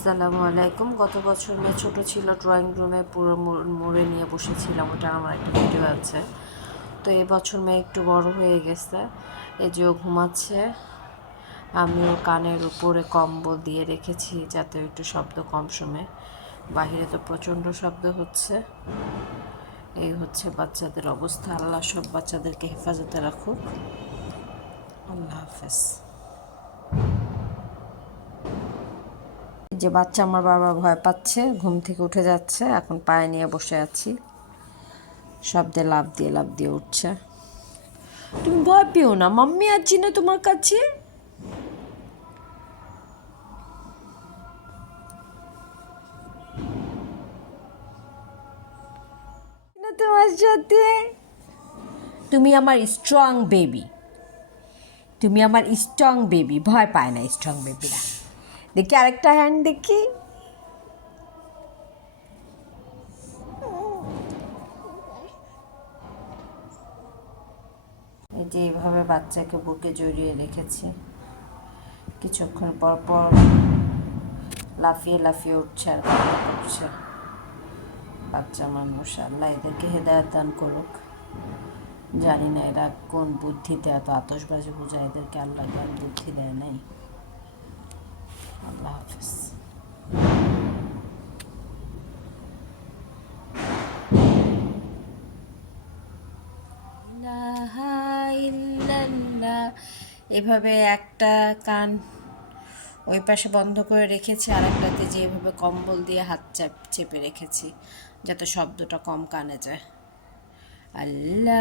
আসসালামু আলাইকুম। গত বছর মেয়ে ছোট ছিল ড্রয়িং রুমে পুরো মুড়ে নিয়ে বসেছিলাম। ওটা আমার একটা ভিডিও আছে। তো এবছর মেয়ে একটু বড় হয়ে গেছে। এই যে ও ঘুমাচ্ছে। আমি ওর কানের উপরে কম্বল দিয়ে রেখেছি যাতে একটু শব্দ কম শোনে। বাহিরে তো প্রচণ্ড শব্দ হচ্ছে। এই হচ্ছে বাচ্চাদের অবস্থা। আল্লাহ সব বাচ্চাদেরকে হেফাজতে রাখুক। আল্লাহ হাফেজ। যে বাচ্চা আমার বারবার ভয় পাচ্ছে, ঘুম থেকে উঠে যাচ্ছে, এখন পায়ে নিয়ে বসে আছি। শব্দে লাভ দিয়ে লাভ দিয়ে উঠছে। তুমি ভয় পেও না, মাম্মি আছি না তোমার কাছে? তুমি আমার স্ট্রং বেবি তুমি আমার স্ট্রং বেবি ভয় পায় না স্ট্রং বেবিরা দেখি আরেকটা হ্যান্ড দেখি। এই যে এইভাবে বাচ্চাকে বুকে জড়িয়ে রেখেছি। কিছুক্ষণ পর পর লাফিয়ে লাফিয়ে উঠছে আর করছে। বাচ্চা মানুষ, আল্লাহ এদেরকে হেদায়ত দান করুক। জানি না এরা কোন বুদ্ধিতে এত আতসবাজি বোঝায়, এদেরকে আল্লাহ বুদ্ধি দেয় নাই। এভাবে একটা কান ওই পাশে বন্ধ করে রেখেছি আর একটাতে যে এভাবে কম্বল দিয়ে হাত চাপ চেপে রেখেছি, যাতে শব্দটা কম কানে যায়। আল্লাহ